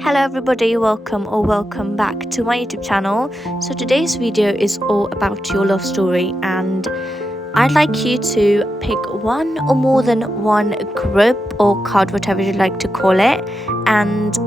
Hello everybody, welcome back to my YouTube channel. So today's video is all about your love story, and I'd like you to pick one or more than one group or card, whatever you'd like to call it, and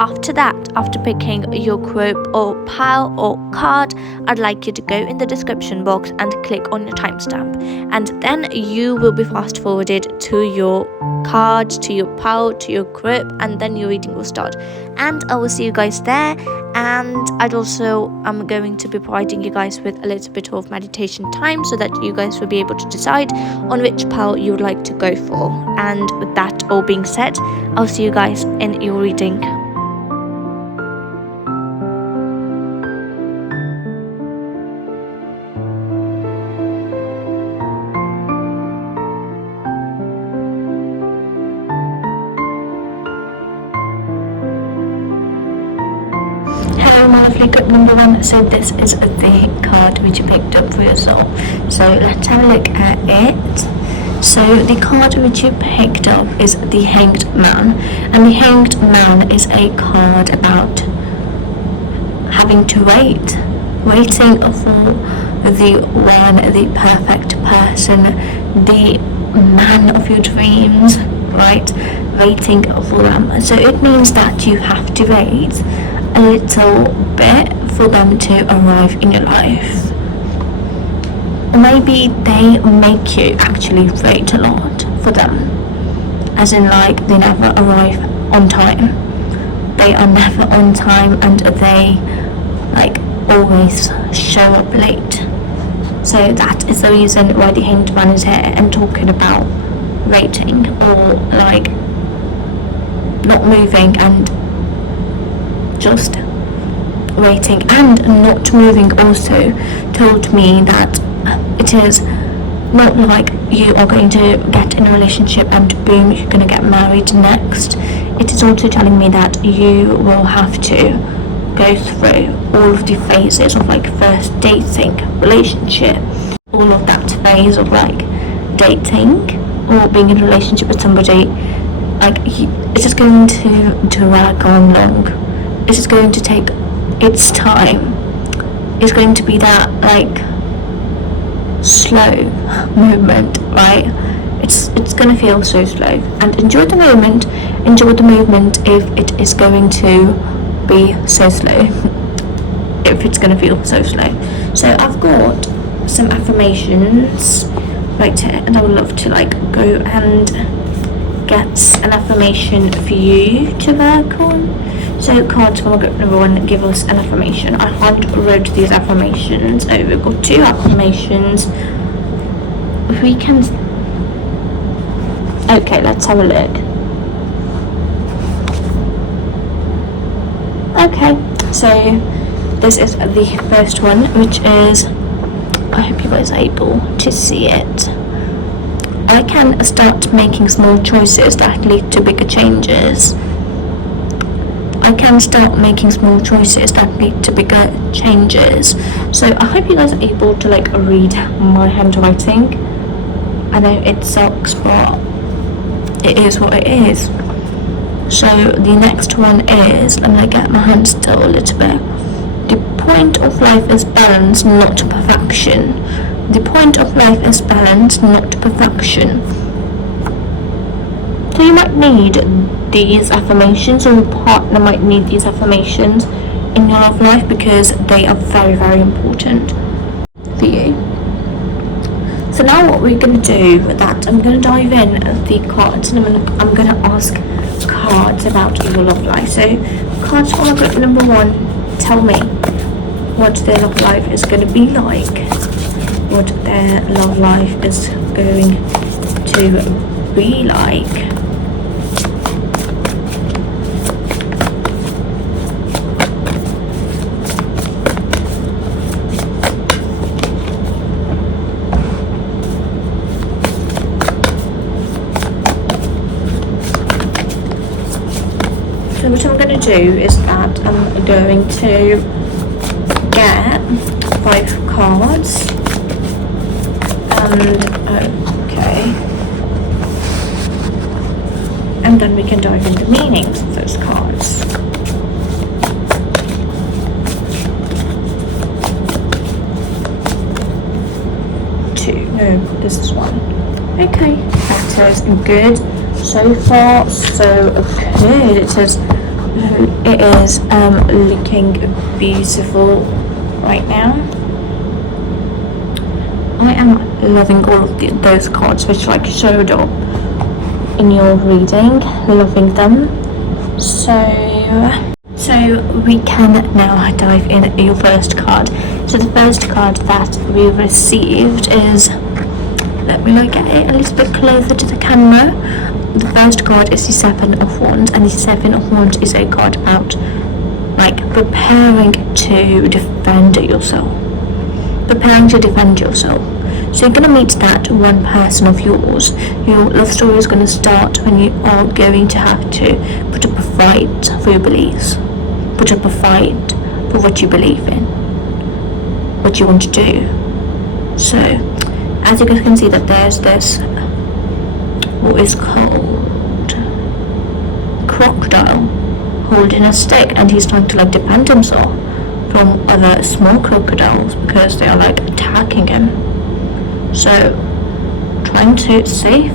after picking your group or pile or card, I'd like you to go in the description box and click on your timestamp, and then you will be fast forwarded to your card, to your pile, to your group, and then your reading will start. And I will see you guys there. And I'm going to be providing you guys with a little bit of meditation time so that you guys will be able to decide on which pile you would like to go for. And with that all being said, I'll see you guys in your reading. Hello my lovely group number one. So this is the card which you picked up for your soul. So let's have a look at it. So the card which you picked up is the Hanged Man, and the Hanged Man is a card about having to waiting for the perfect person, the man of your dreams, right? Waiting for them. So it means that you have to wait a little bit for them to arrive in your life. Or maybe they make you actually wait a lot for them, as in like they never arrive on time. They are never on time and they like always show up late. So that is the reason why the Hanged Man is here and talking about waiting, or like not moving and just waiting and not moving. Also told me that it is not like you are going to get in a relationship and boom, you're going to get married next. It is also telling me that you will have to go through all of the phases of like first dating, relationship, all of that phase of like dating or being in a relationship with somebody. Like it's just going to drag on long. It's just going to take its time. It's going to be that like slow movement, right? It's going to feel so slow, and enjoy the moment if it is going to be so slow, if it's going to feel so slow. So I've got some affirmations right here, and I would love to like go and get an affirmation for you to work on. So cards from group number one, give us an affirmation. I hand wrote these affirmations. Oh, we've got two affirmations. We can. Okay, let's have a look. Okay, so this is the first one, which is, I hope you guys are able to see it. I can start making small choices that lead to bigger changes. I can start making small choices that lead to bigger changes. So I hope you guys are able to like read my handwriting. I know it sucks, but it is what it is. So the next one is, I'm gonna get my hand still a little bit. The point of life is balance, not perfection. The point of life is balance, not perfection. So you might need these affirmations, or your partner might need these affirmations in your love life, because they are very, very important for you. So now what we're going to do with that, I'm going to dive in the cards, and I'm going to ask cards about your love life. So cards for group number one, tell me what their love life is going to be like. What their love life is going to be like. So what I'm going to do is that I'm going to get 5 cards, and and then we can dive into the meanings of those cards. No, this is one. Okay, that is good. So far, so good. It is looking beautiful right now. I am loving all of those cards which like showed up in your reading, loving them. So we can now dive in your first card. So the first card that we received is, let me look at it a little bit closer to the camera. The first card is the Seven of Wands, and the Seven of Wands is a card about like preparing to defend yourself. Preparing to defend yourself. So you're going to meet that one person of yours. Your love story is going to start when you are going to have to put up a fight for your beliefs. Put up a fight for what you believe in. What you want to do. So, as you guys can see that there's this, what is called crocodile holding a stick, and he's trying to like defend himself from other small crocodiles because they are like attacking him. So trying to save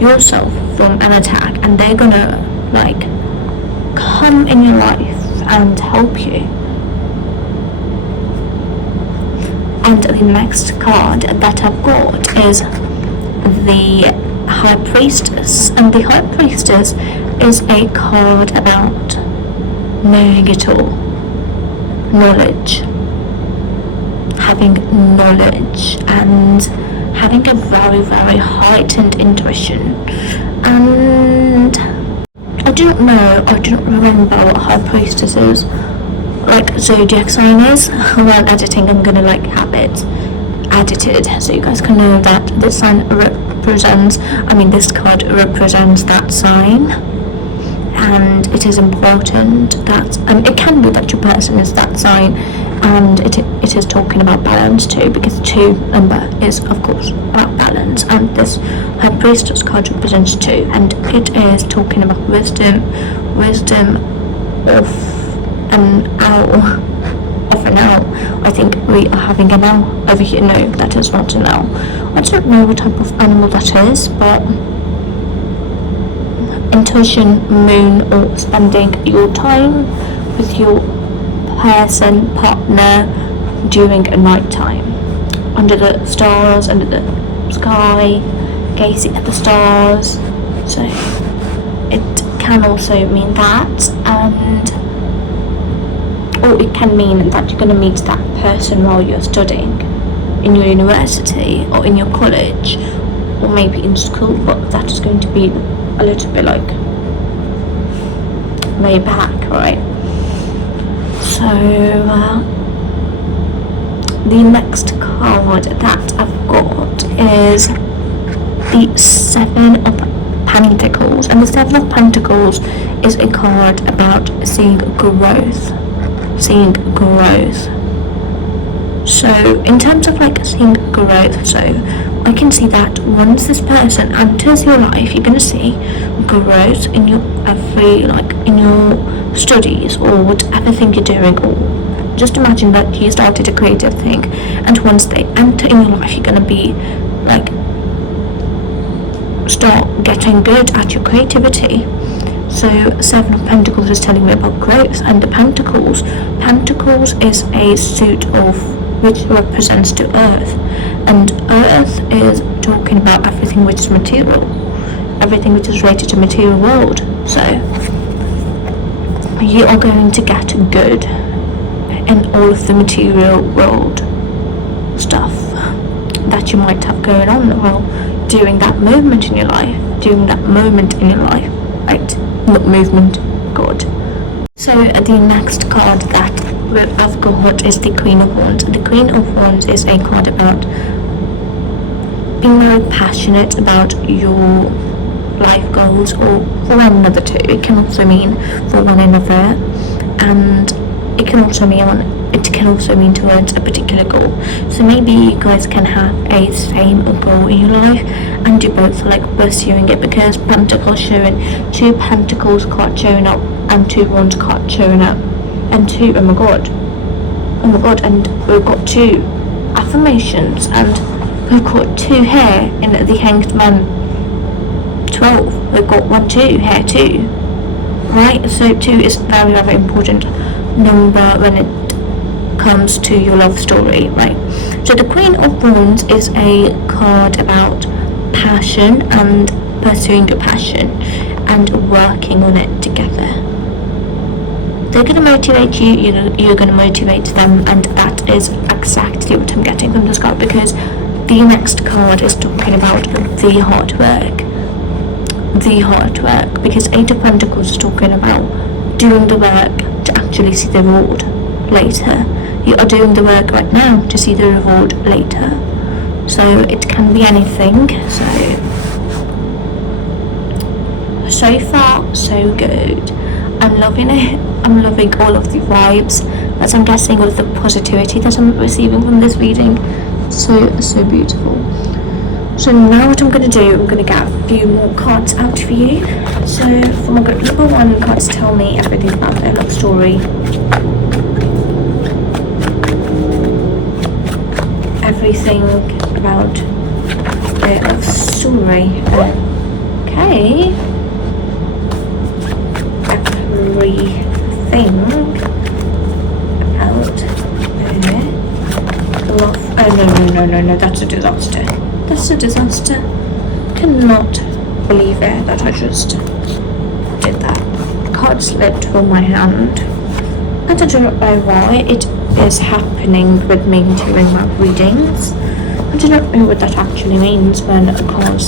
yourself from an attack, and they're gonna like come in your life and help you. And the next card that I've got is the High Priestess, and the High Priestess is a card about knowing it all, knowledge, having knowledge, and having a very, very heightened intuition. And I don't remember what High Priestess is, like zodiac sign is. While editing, I'm gonna like have it edited so you guys can know that this sign this card represents that sign. And it is important that it can be that your person is that sign, and it is talking about balance too, because 2 number is of course about balance, and this High Priestess card represents 2, and it is talking about wisdom of an owl. I think we are having an owl over here. No, that is not an owl. I don't know what type of animal that is, but intuition, moon, or spending your time with your person, partner during a night time, under the stars, under the sky, gazing at the stars. So it can also mean that, or it can mean that you're going to meet that person while you're studying in your university or in your college, or maybe in school, but that is going to be a little bit like way back, right? So the next card that I've got is the Seven of Pentacles, and the Seven of Pentacles is a card about seeing growth. So in terms of like seeing growth, so I can see that once this person enters your life, you're gonna see growth in your in your studies or whatever thing you're doing, or just imagine that you started a creative thing, and once they enter in your life, you're gonna be like start getting good at your creativity. So Seven of Pentacles is telling me about growth, and the Pentacles is a suit of which represents to Earth, and Earth is talking about everything which is material, everything which is related to material world. So you are going to get good in all of the material world stuff that you might have going on while during that moment in your life, right? Not movement, God. So the next card that I've got is the Queen of Wands. The Queen of Wands is a card about being very passionate about your life goals, or for one another too. It can also mean for one another, and it can also mean towards a particular goal. So maybe you guys can have a same goal in your life, and you both like pursuing it, because Pentacles showing 2 Pentacles card showing up, and 2 Wands card showing up, and 2 oh my god, and we've got 2 affirmations, and We've got 2 here in the Hanged Man 12. We've got 1, 2 here too. Right, so 2 is very, very important number when it comes to your love story, right? So the Queen of Wands is a card about passion and pursuing your passion and working on it together. They're going to motivate you, you're going to motivate them, and that is exactly what I'm getting from this card, because the next card is talking about the hard work. The hard work, because 8 of Pentacles is talking about doing the work to actually see the reward later. You are doing the work right now to see the reward later. So it can be anything. So far so good. I'm loving it. I'm loving all of the vibes that I'm getting, all of the positivity that I'm receiving from this reading. So beautiful. So now what I'm going to do, I'm going to get a few more cards out for you. So for my number 1, cards tell me everything about their love story. Everything about their love story. Okay. Everything about their love. Oh no, that's a disaster. That's a disaster. Cannot believe it that I just did that. Card slipped from my hand. And I don't know why it is happening with me during my readings. I do not know what that actually means when cards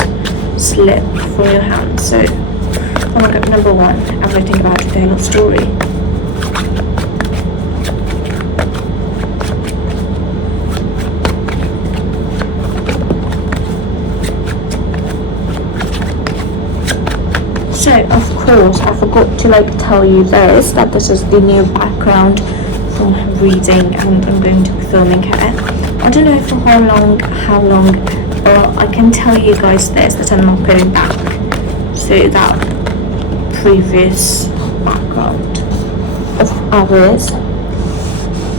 slip from your hand. So, number 1, everything about their love story. So, of course, I forgot to tell you this, that this is the new background for my reading, and I'm going to be filming here. I don't know for how long, but I can tell you guys this, that I'm not going back to that previous background of ours,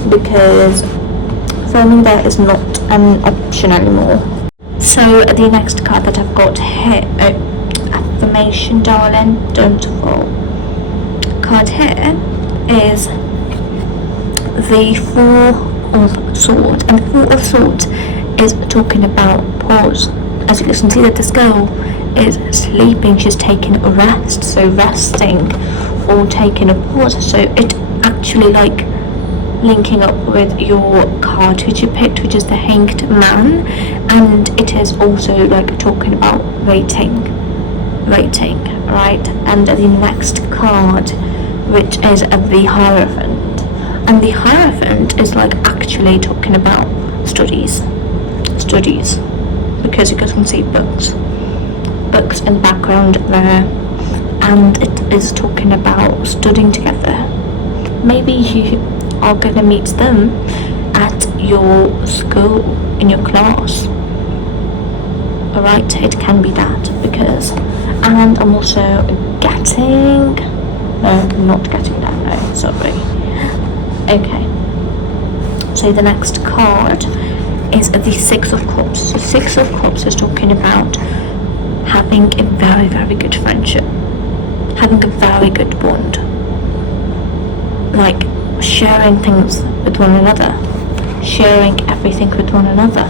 because filming there is not an option anymore. So the next card that I've got here, affirmation, darling, don't fall. Card here is the 4 of Swords, and the 4 of Swords is talking about pause. As you can see that this girl is sleeping, she's taking a rest, so resting or taking a pause. So it actually linking up with your card which you picked, which is the Hanged Man, and it is also talking about waiting, right? And the next card, which is the Hierophant, and the Hierophant is actually talking about studies, because you guys can see books in the background there, and it is talking about studying together. Maybe you are going to meet them at your school, in your class. Alright, it can be that, because, and I'm also getting, no, I'm not getting that, no, sorry. Okay, so the next card is the 6 of Cups. So 6 of Cups is talking about having a very, very good friendship, having a very good bond, sharing things with one another, sharing everything with one another,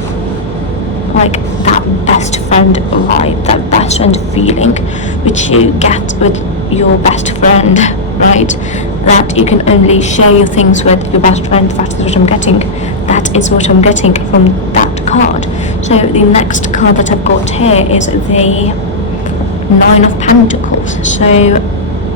that best friend vibe, that best friend feeling which you get with your best friend, right? That you can only share your things with your best friend. That is what I'm getting. That is what I'm getting from that card. So the next card that I've got here is the 9 of Pentacles. So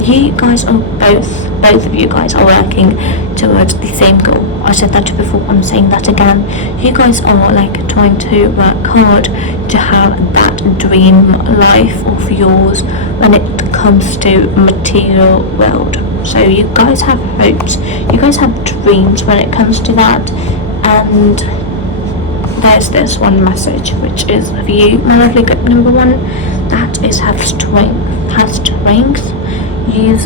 you guys are both of you guys are working towards the same goal. I said that before, I'm saying that again. You guys are trying to work hard to have that dream life of yours when it comes to material world. So you guys have hopes, you guys have dreams when it comes to that, and there's this one message which is for you, my lovely good number 1, that is have strength. Use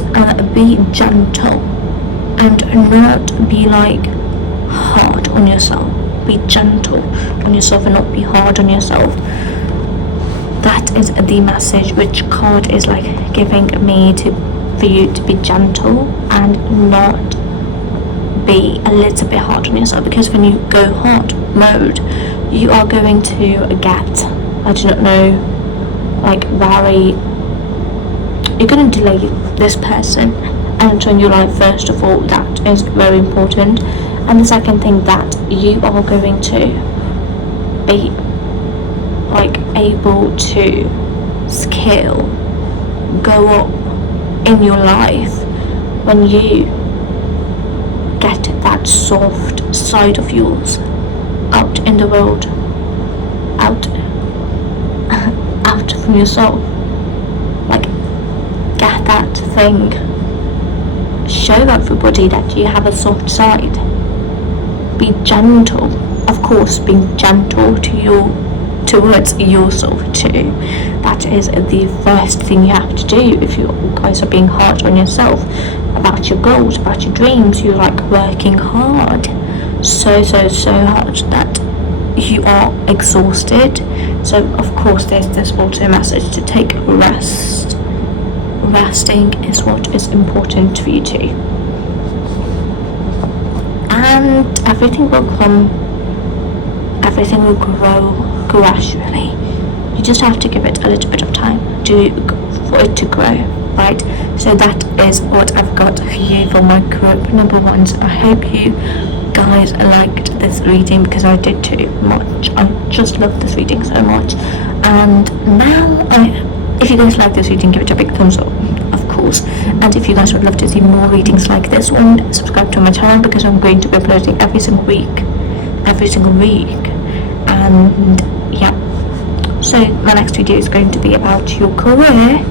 be gentle and not be hard on yourself, be gentle on yourself and not be hard on yourself. That is the message which card is like giving me for you to be gentle and not be a little bit hard on yourself, because when you go hard mode, you are going to get, I do not know, like you're going to delay this person entering your life. First of all, that is very important. And the second thing, that you are going to be like able to go up in your life when you get that soft side of yours out in the world, out from yourself. Like, get that thing, show everybody that you have a soft side. Be gentle, of course, being gentle towards yourself too. That is the first thing you have to do. If you guys are being hard on yourself about your goals, about your dreams, you're like working hard, so hard that you are exhausted. So of course there's this also message to take rest. Resting is what is important for you too, and everything will grow gradually. You just have to give it a little bit of time for it to grow, right? So that is what I've got for you for my group number ones. I hope you guys liked this reading, because I did too much. I just love this reading so much. And now, if you guys like this reading, give it a big thumbs up, of course. And if you guys would love to see more readings like this one, subscribe to my channel, because I'm going to be uploading every single week. And yeah, so my next video is going to be about your career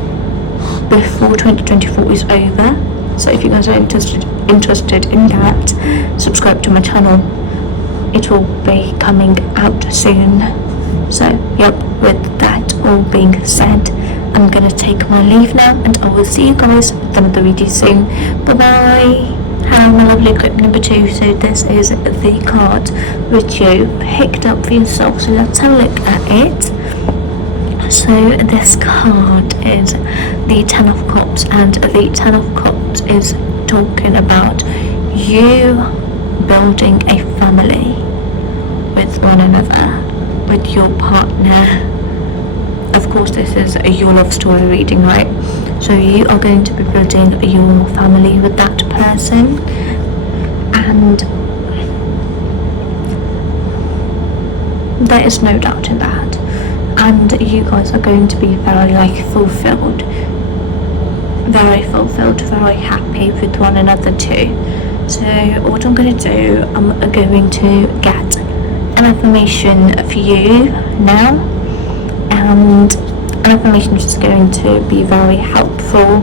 before 2024 is over. So if you guys are interested in that, subscribe to my channel. It will be coming out soon. So yep, with that all being said, I'm gonna take my leave now, and I will see you guys with another video soon. Bye bye. Hello my lovely group number 2. So this is the card which you picked up for yourself, so let's have a look at it. So this card is the 10 of Cups, and the 10 of Cups is talking about you building a family with one another, with your partner. Of course this is your love story reading, right? So you are going to be building your family with that person, and there is no doubt in that. And you guys are going to be very fulfilled, very happy with one another too. So what I'm going to do, I'm going to get an affirmation for you now, and an affirmation which is going to be very helpful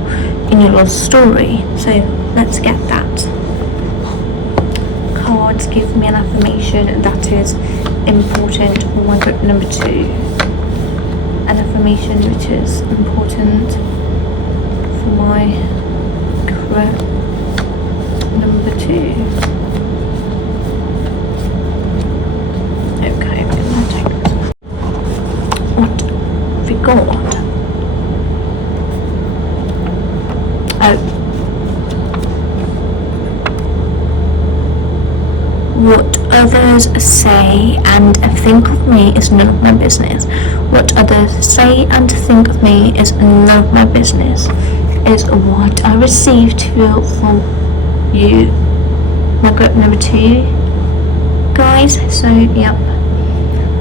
in your love story. So let's get that. Cards, give me an affirmation that is important for my group number 2. An affirmation which is important for my group number 2. Okay, I'm gonna take this. What have we got? Oh. What others say and think of me is none of my business. What others say and think of me is none of my business, is what I received for you, my group number 2, guys. So yep,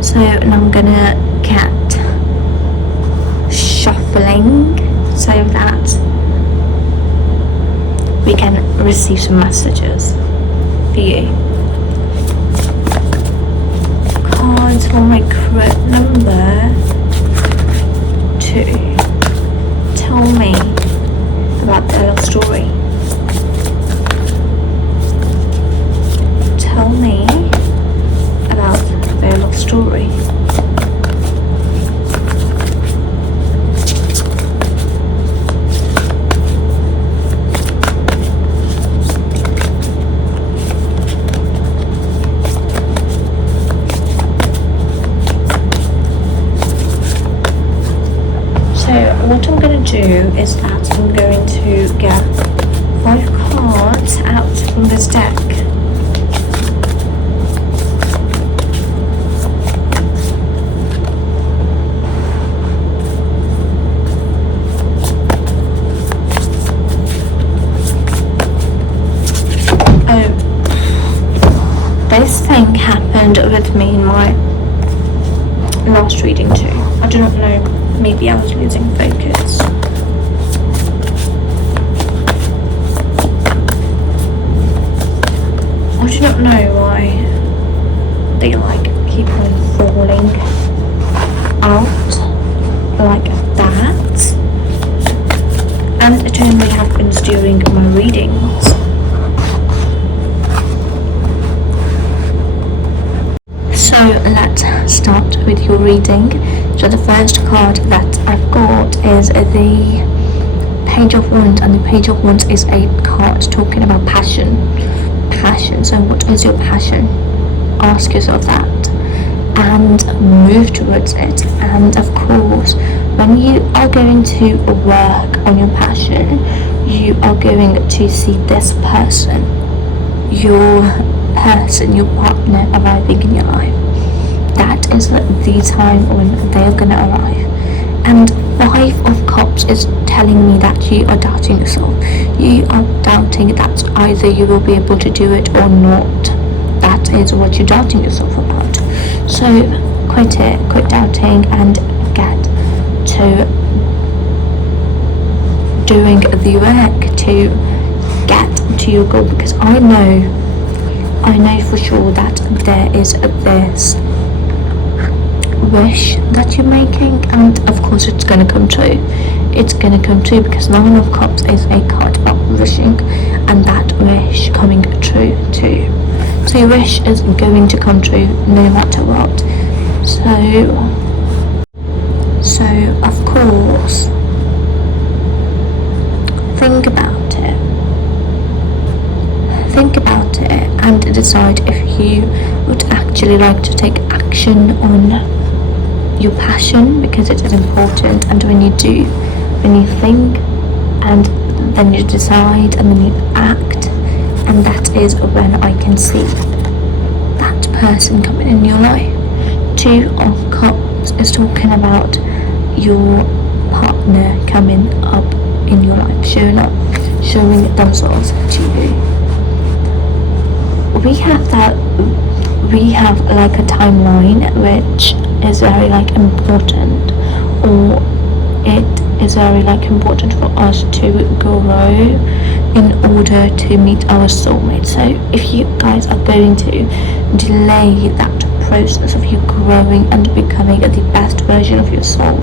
so now I'm gonna get shuffling so that we can receive some messages for you. Cards for my group number 2. Tell me about their love story. Tell me about their love story. is that I'm going to get 5 cards out from this deck. This thing happened with me in my last reading too. I do not know, maybe I was losing focus. I do not know why they like keep on falling out like that, and it only happens during my readings. So let's start with your reading. So the first card that I've got is the Page of Wands, and the Page of Wands is a card talking about passion. So what is your passion? Ask yourself that and move towards it. And of course, when you are going to work on your passion, you are going to see this person, your partner arriving in your life. That is the time when they are going to arrive. And 5 of Cups is telling me that you are doubting yourself. You are doubting that either you will be able to do it or not. That is what you're doubting yourself about. So quit it, quit doubting, and get to doing the work to get to your goal, because I know for sure that there is this wish that you're making, and of course it's going to come true. It's going to come true because 9 of Cups is a card about wishing, and that wish coming true too. So your wish is going to come true no matter what. So of course, think about it and decide if you would actually like to take action on your passion, because it is important. And when you think and then you decide and then you act, and that is when I can see that person coming in your life. 2 of Cups is talking about your partner coming up in your life, showing themselves to you. We have like a timeline which is very important, or it is very important for us to grow in order to meet our soulmate. So if you guys are going to delay that process of you growing and becoming the best version of yourself,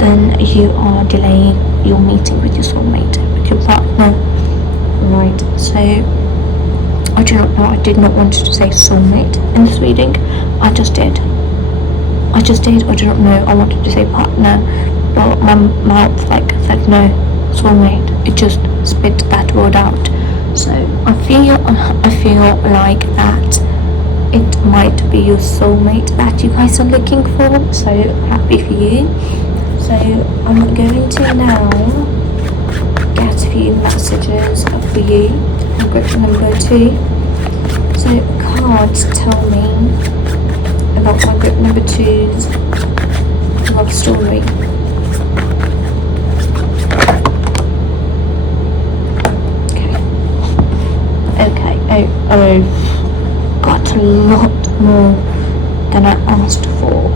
then you are delaying your meeting with your soulmate, with your partner, right? So I do not know, I did not want to say soulmate in this reading. I just did. I do not know, I wanted to say partner, but my mouth said no, soulmate. It just spit that word out. So I feel like that it might be your soulmate that you guys are looking for. So happy for you. So I'm going to now get a few messages for you. Group number 2. So cards tell me about my group number 2's love story. Okay. Oh, got a lot more than I asked for.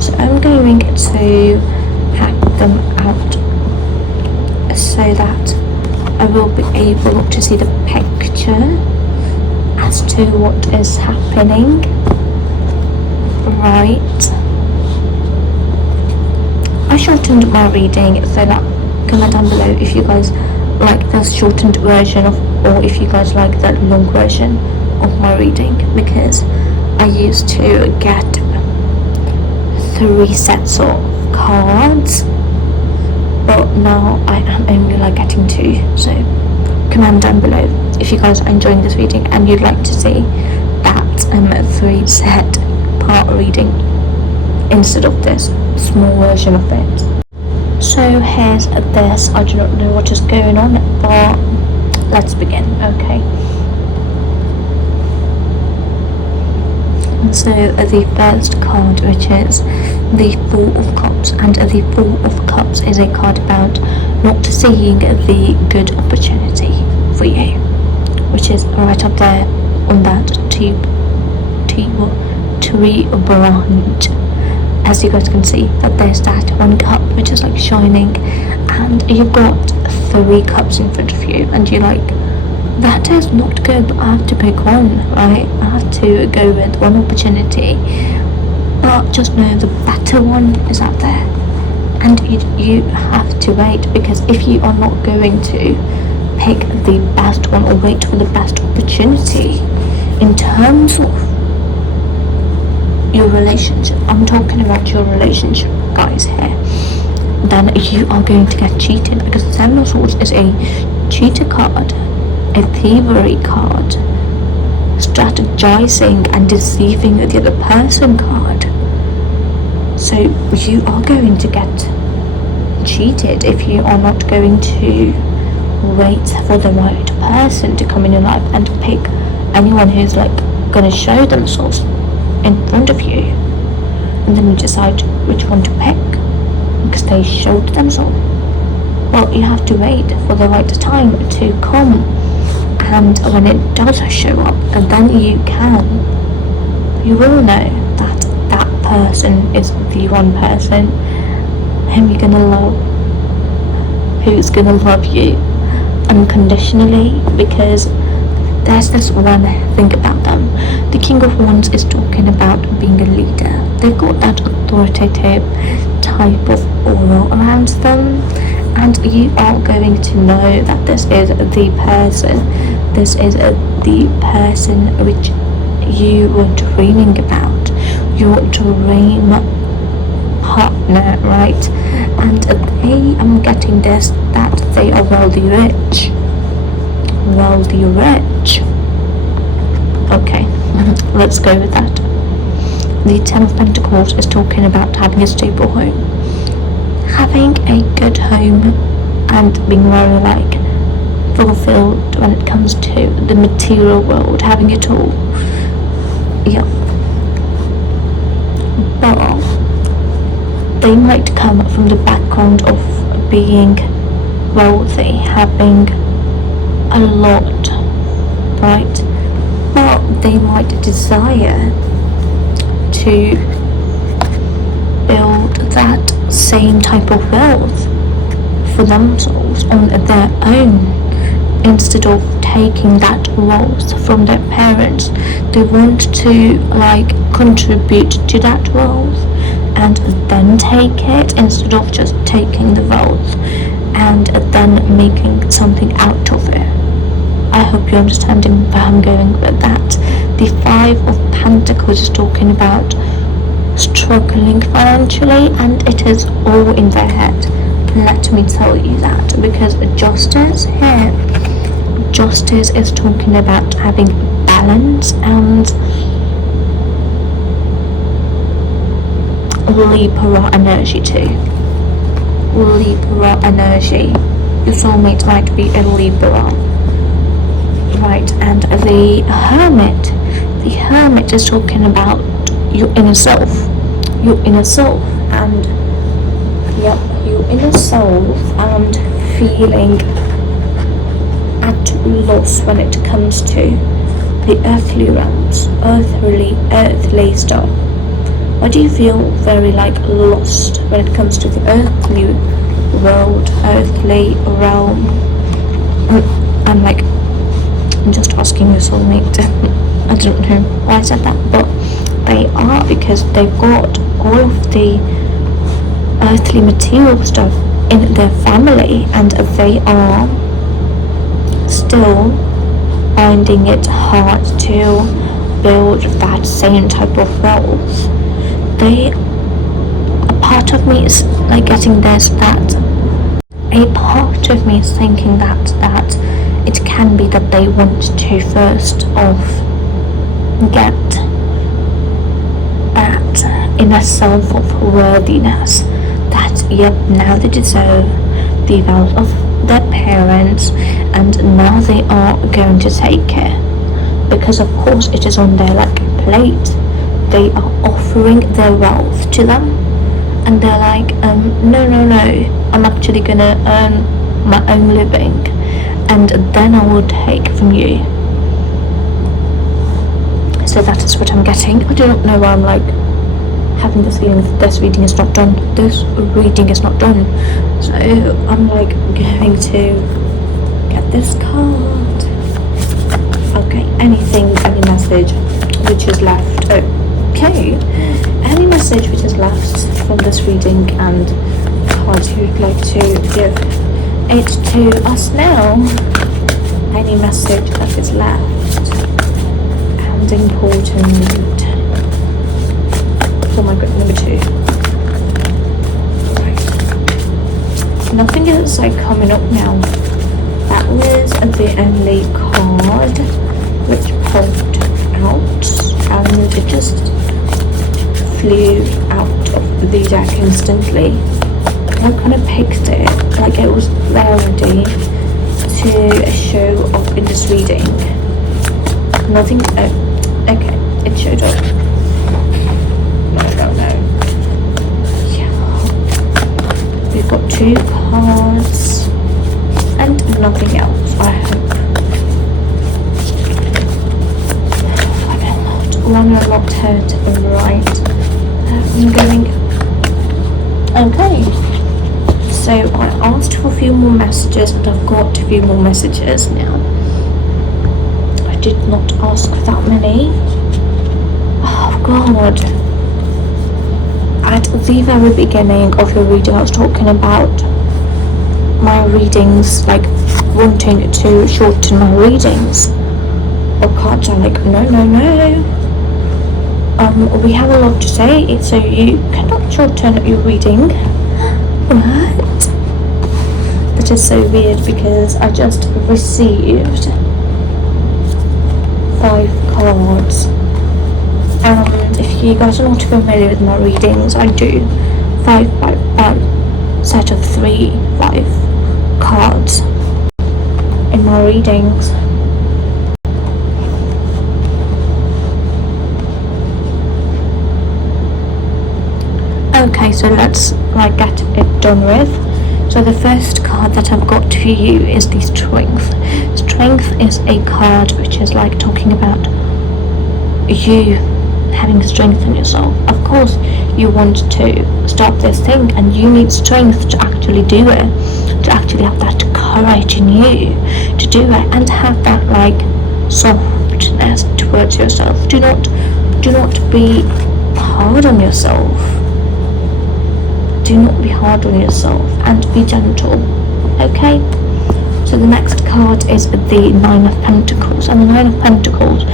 So I'm going to hack them out so that I will be able to see the picture as to what is happening. Right. I shortened my reading, so that comment down below if you guys like the shortened version or if you guys like the long version of my reading, because I used to get 3 sets of cards, but now I am only getting 2. So comment down below if you guys are enjoying this reading and you'd like to see that 3 set part reading. instead of this small version of it. So here's this. I do not know what is going on, but let's begin. Okay. So the first card, which is the Four of Cups, and the Four of Cups is a card about not seeing the good opportunity for you, which is right up there on that tree branch. As you guys can see, that there's that one cup which is like shining, and you've got 3 cups in front of you, and you're like, that is not good, but I have to pick one, right? I have to go with one opportunity, but just know the better one is out there, and you have to wait, because if you are not going to pick the best one or wait for the best opportunity in terms of your relationship, I'm talking about your relationship, guys, here, then you are going to get cheated, because the Seven of Swords is a cheater card, a thievery card, strategizing and deceiving the other person card. So you are going to get cheated if you are not going to wait for the right person to come in your life and pick anyone who's like gonna show themselves in front of you, and then you decide which one to pick because they showed themselves. Well, you have to wait for the right time to come, and when it does show up, and then you will know that that person is the one person whom you're gonna love, who's gonna love you unconditionally, because there's this one thing about them. The King of Wands is talking about being a leader. They've got that authoritative type of aura around them, and you are going to know that this is the person which you were dreaming about, your dream partner, right? And I'm getting this, that they are wealthy rich. Okay, let's go with that. The Ten of Pentacles is talking about having a stable home, having a good home, and being very like fulfilled when it comes to the material world, having it all. Yeah. But they might come from the background of being wealthy, having a lot, right? But they might desire to build that same type of wealth for themselves on their own, instead of taking that wealth from their parents. They want to like contribute to that wealth and then take it, instead of just taking the wealth and then making something out of it. I hope you're understanding where I'm going with that. The Five of Pentacles is talking about struggling financially, and it is all in their head. Let me tell you that, because Justice here, Justice is talking about having balance and Libra energy too. Libra energy. Your soulmate might be a Libra. Right, and the Hermit is talking about your inner self, and your inner self, and feeling at loss when it comes to the earthly realms, earthly stuff. Why do you feel very like lost when it comes to the earthly world, earthly realm? I'm just asking your soulmate. I don't know why I said that, but they are, because they've got all of the earthly material stuff in their family, and they are still finding it hard to build that same type of wealth. A part of me is like getting this, that a part of me is thinking that it can be that they want to first off get that inner self of worthiness, that yep, now they deserve the vows of their parents, and now they are going to take care, because of course it is on their like plate. They are offering their wealth to them, and they're like, no, I'm actually gonna earn my own living, and then I will take from you. So that is what I'm getting. I do not know why I'm like having this feeling that this reading is not done. So I'm like going to get this card. Okay, any message which is left. Okay, any message which is left from this reading, and cards you'd like to give it to us now. Any message that is left and important for my group number 2. Right. Nothing is like coming up now. That was the only card which popped out, and it just flew out of the deck instantly. I kind of picked it like it was there already to show up in this reading. Nothing. Okay, it showed up. No. Yeah, we've got 2 cards and nothing else. I hope. One unlocked her to the right. I'm going. Okay. So I asked for a few more messages, and I've got a few more messages now. I did not ask for that many. Oh God. At the very beginning of your reading, I was talking about my readings, like wanting to shorten my readings. Or cards are like, no. We have a lot to say, so you cannot shorten your reading. What? That is so weird, because I just received 5 cards, and if you guys are not familiar with my readings, I do 5 set of 3 5 cards in my readings. Okay, so let's like get it done with. So the first card that I've got for you is the Strength. Strength is a card which is like talking about you having strength in yourself. Of course, you want to start this thing, and you need strength to actually do it, to actually have that courage in you to do it, and have that like softness towards yourself. Do not be hard on yourself. Do not be hard on yourself, and be gentle, okay? So the next card is the 9 of Pentacles, and the 9 of Pentacles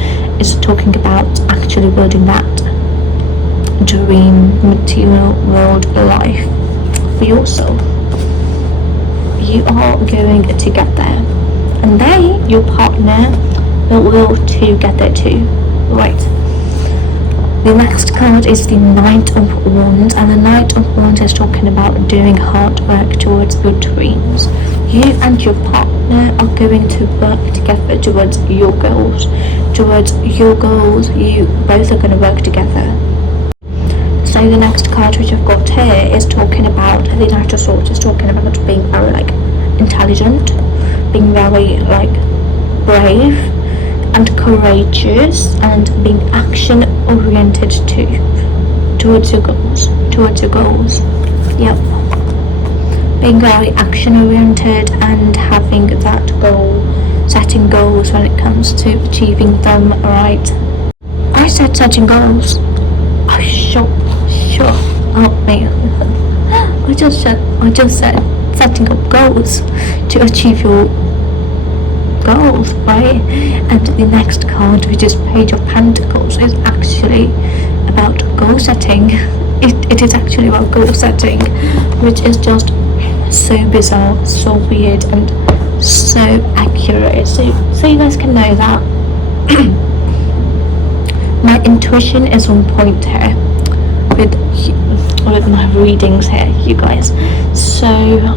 is talking about actually building that dream material world life for yourself. You are going to get there, and your partner, will to get there too, right? The next card is the Knight of Wands, and the Knight of Wands is talking about doing hard work towards your dreams. You and your partner are going to work together towards your goals. You both are going to work together. So the next card which I've got here is talking about the Knight of Swords. Is talking about being very like intelligent, being very like brave and courageous, and being action oriented too, towards your goals. Yep, being very action oriented and having that goal, setting goals when it comes to achieving them, right? I said setting goals. Oh, sure up me. I just said setting up goals to achieve your goals, right? And the next card, which is Page of Pentacles, is actually about goal setting. It is actually about goal setting, which is just so bizarre, so weird, and so accurate. So you guys can know that my intuition is on point here with my readings here, you guys. So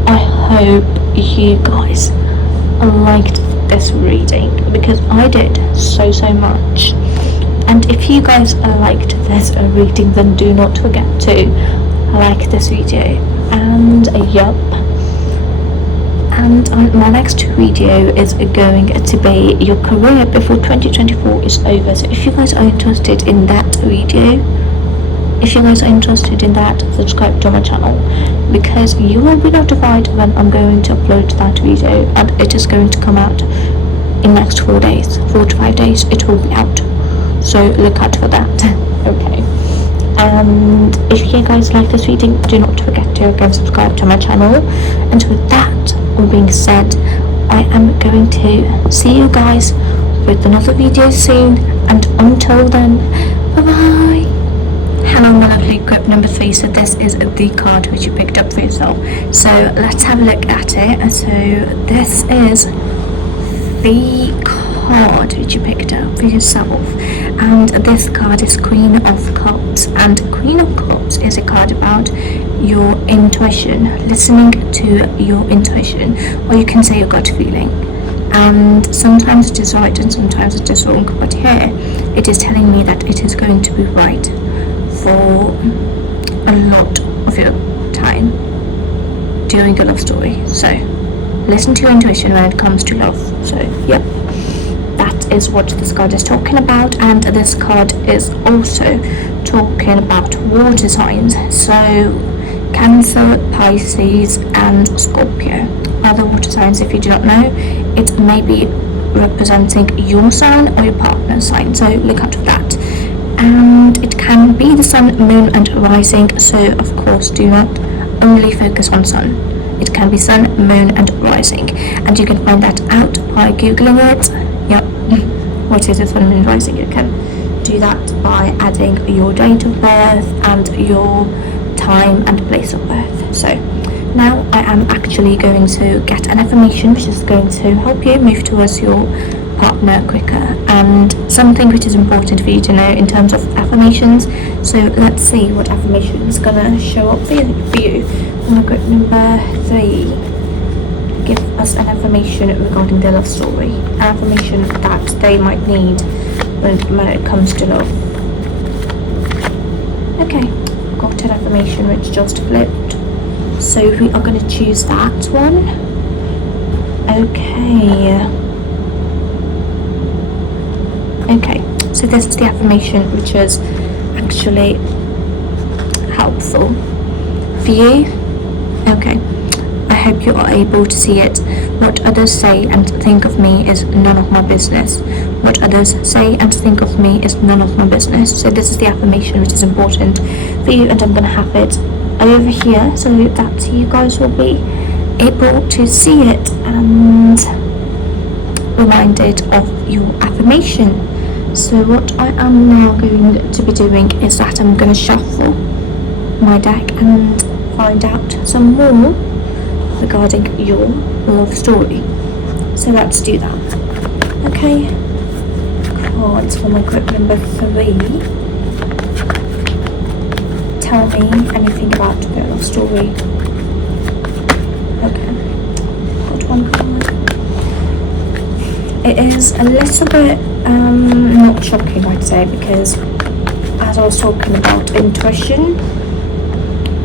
I hope you guys liked this reading, because I did so much. And if you guys liked this reading, then do not forget to like this video. And yup, and my next video is going to be your career before 2024 is over. So if you guys are interested in that video, subscribe to my channel, because you will be notified when I'm going to upload that video, and it is going to come out in next 4 to 5 days. It will be out, so look out for that. Okay, and if you guys like this reading, do not forget to again subscribe to my channel. And with that all being said, I am going to see you guys with another video soon, and until then, bye bye. Hello my lovely group number 3, so this is the card which you picked up for yourself. So let's have a look at it. So this is the card which you picked up for yourself, and this card is Queen of Cups, and Queen of Cups is a card about your intuition, listening to your intuition, or you can say your gut feeling. And sometimes it is right and sometimes it is wrong, but here it is telling me that it is going to be right for a lot of your time during your love story. So listen to your intuition when it comes to love. So yep, that is what this card is talking about. And this card is also talking about water signs, so Cancer, Pisces and Scorpio are the water signs. If you do not know, it may be representing your sign or your partner's sign, so look out for that. And it can be the sun, moon and rising, so of course do not only focus on sun. It can be sun, moon and rising, and you can find that out by googling it. Yep, what is the sun, moon, rising? You can do that by adding your date of birth and your time and place of birth. So now I am actually going to get an affirmation which is going to help you move towards your partner quicker, and something which is important for you to know in terms of affirmations. So let's see what affirmation is gonna show up for you. Group number 3, give us an affirmation regarding their love story, an affirmation that they might need when it comes to love. Okay, got an affirmation which just flipped, so we are going to choose that one. Okay, so this is the affirmation which is actually helpful for you. Okay, I hope you are able to see it. What others say and think of me is none of my business. What others say and think of me is none of my business. So this is the affirmation which is important for you, and I'm going to have it over here so that you guys will be able to see it and reminded of your affirmation. So what I am now going to be doing is that I'm going to shuffle my deck and find out some more regarding your love story. So let's do that. Okay, cards for my group number 3. Tell me anything about your love story. Okay, got one card. It is a little bit not shocking, I'd say, because as I was talking about intuition,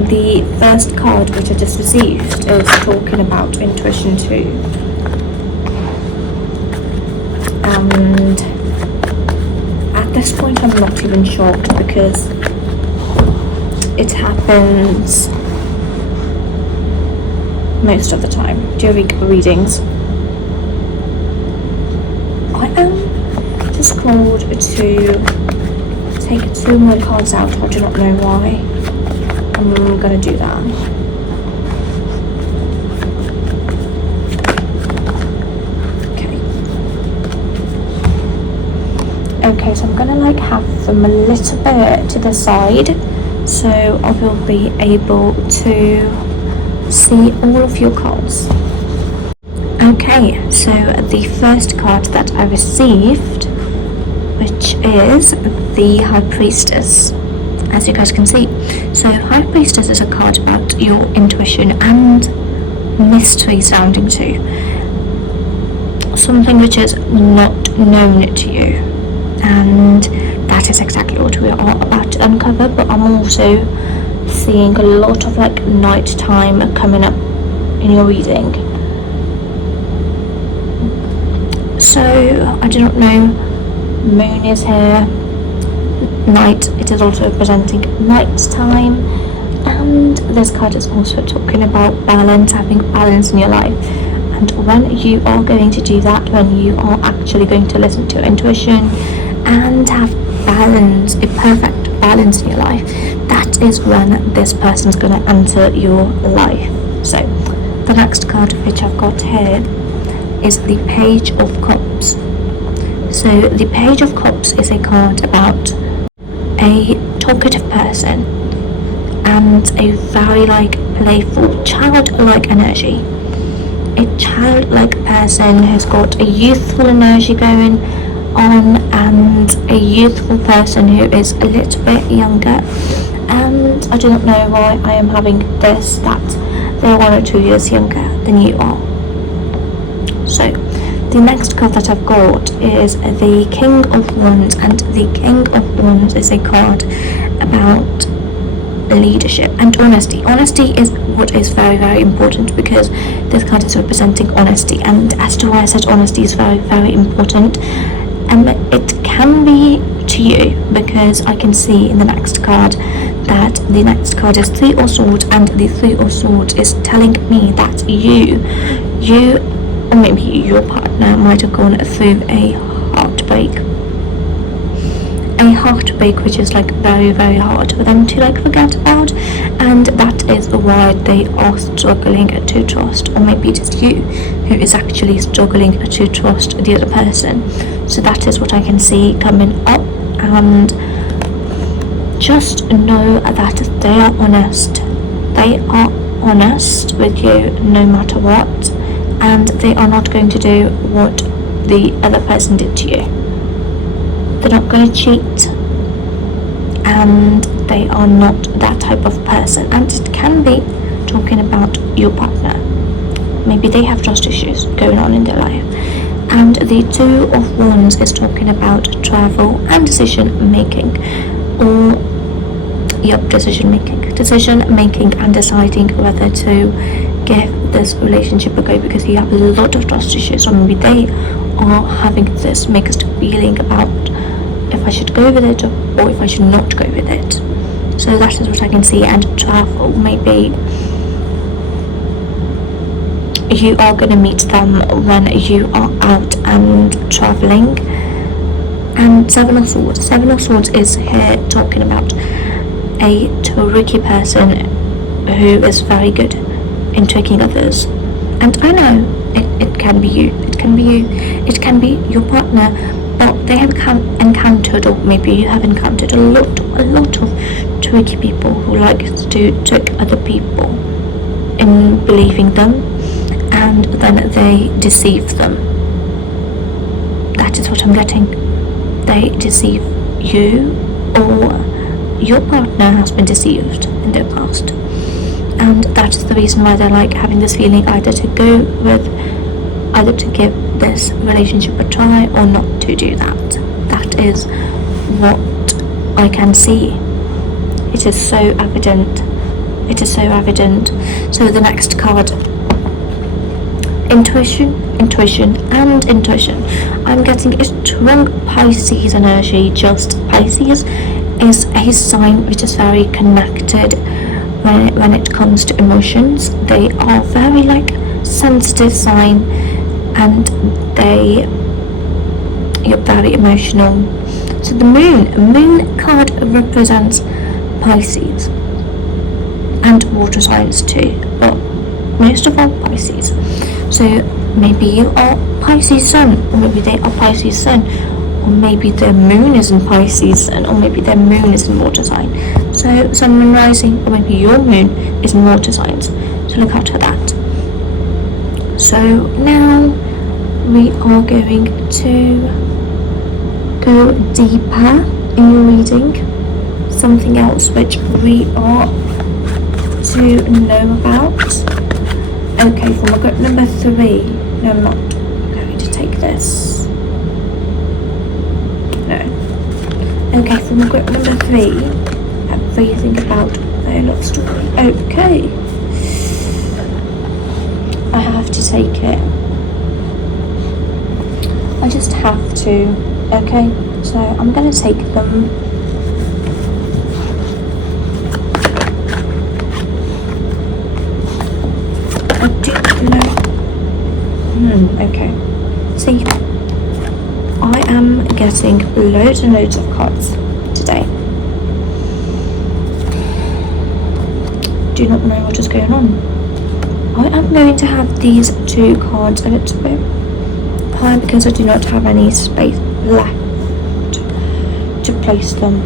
the first card which I just received is talking about intuition too. And at this point I'm not even shocked, because it happens most of the time during readings. I am just called to take 2 more cards out. I do not know why. I'm going to do that. Okay, so I'm going to have them a little bit to the side, so I will be able to see all of your cards. Okay, so the first card that I received, which is the High Priestess. as you guys can see. So High Priestess is a card about your intuition and mystery surrounding to something which is not known to you, and that is exactly what we are about to uncover. But I'm also seeing a lot of like night time coming up in your reading. So I do not know, moon is here, night, it is also representing night time, and this card is also talking about balance, having balance in your life. And when you are going to do that, when you are actually going to listen to your intuition and have balance, a perfect balance in your life, that is when this person's going to enter your life. So the next card which I've got here is the Page of Cups. So the Page of Cups is a card about a talkative person and a very like playful, childlike energy. A childlike person who's got a youthful energy going on, and a youthful person who is a little bit younger. And I do not know why I am having this, that they're 1 or 2 years younger than you are. So the next card that I've got is the King of Wands, and the King of Wands is a card about leadership and honesty. Honesty is what is very, very important, because this card is representing honesty. And as to why I said honesty is very, very important, it can be to you, because I can see in the next card that the next card is Three of Swords, and the Three of Swords is telling me that you or maybe your partner might have gone through a heartbreak which is like very, very hard for them to like forget about, and that is why they are struggling to trust, or maybe it is you who is actually struggling to trust the other person. So that is what I can see coming up, and just know that they are honest with you no matter what, and they are not going to do what the other person did to you. They're not going to cheat, and they are not that type of person. And it can be talking about your partner. Maybe they have trust issues going on in their life. And the Two of Wands is talking about travel and decision making, or decision making and deciding whether to give this relationship a go, because you have a lot of trust issues, or maybe they are having this mixed feeling about if I should go with it or if I should not go with it. So that is what I can see. And travel, maybe you are going to meet them when you are out and traveling. And Seven of Swords is here talking about a tricky person who is very good in tricking others. And I know it can be you, it can be your partner, but they have encountered, or maybe you have encountered a lot of tricky people who like to trick other people in believing them, and then they deceive them. That is what I'm getting. They deceive you, or your partner has been deceived in their past, and that is the reason why they're like having this feeling either to give this relationship a try or not to do that. That is what I can see. It is so evident. So the next card, intuition. I'm getting a strong Pisces energy. Just Pisces is a sign which is very connected when it comes to emotions. They are very like sensitive sign, and you're very emotional. So the moon card represents Pisces and water signs too, but most of all Pisces. So maybe you are Pisces sun, or maybe they are Pisces sun, or maybe their moon is in Pisces, or maybe their moon is in water sign. So sun, moon, rising, or maybe your moon is in water signs. So look out for that. So now we are going to go deeper in your reading. something else which we are to know about. Okay, from a group number 3. No, I'm not going to take this. No. Okay, from a group number 3. Everything about their love story. Okay. I have to take it. I just have to. Okay, so I'm gonna take them. I do know. Okay. See, I am getting loads and loads of cards today. Do not know what is going on. I am going to have these 2 cards a little bit high because I do not have any space left to place them.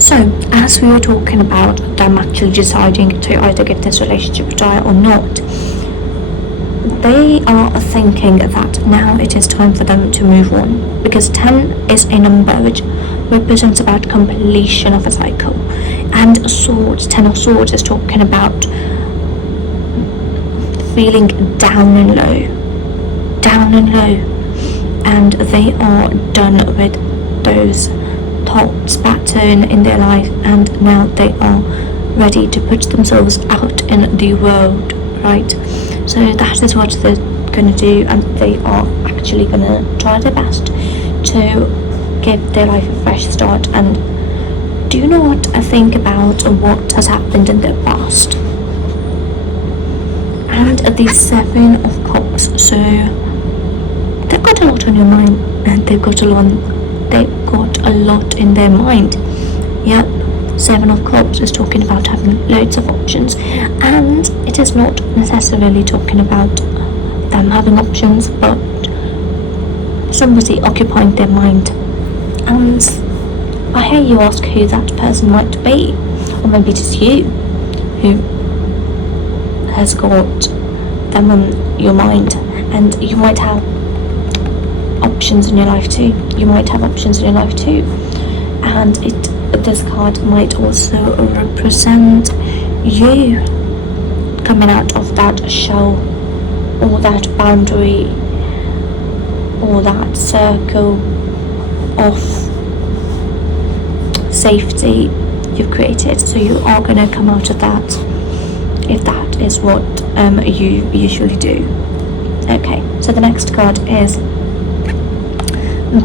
So, as we were talking about them actually deciding to either give this relationship a try or not, they are thinking that now it is time for them to move on, because 10 is a number which represents about completion of a cycle, and swords, 10 of swords, is talking about feeling down and low, and they are done with those thoughts pattern in their life, and now they are ready to put themselves out in the world, right? So that is what they're gonna do, and they are actually gonna try their best to give their life a fresh start and do not think about what has happened in their past. And the 7 of Cups, so they've got a lot on your mind, and they've got a lot in their mind. Yep, 7 of Cups is talking about having loads of options, and it is not necessarily talking about them having options, but somebody occupying their mind. And I hear you ask who that person might be, or maybe it is you who has got them on your mind, and you might have options in your life too. And this card might also represent you coming out of that shell, or that boundary, or that circle of safety you've created. So you are going to come out of that, if that is what you usually do. Okay, so the next card is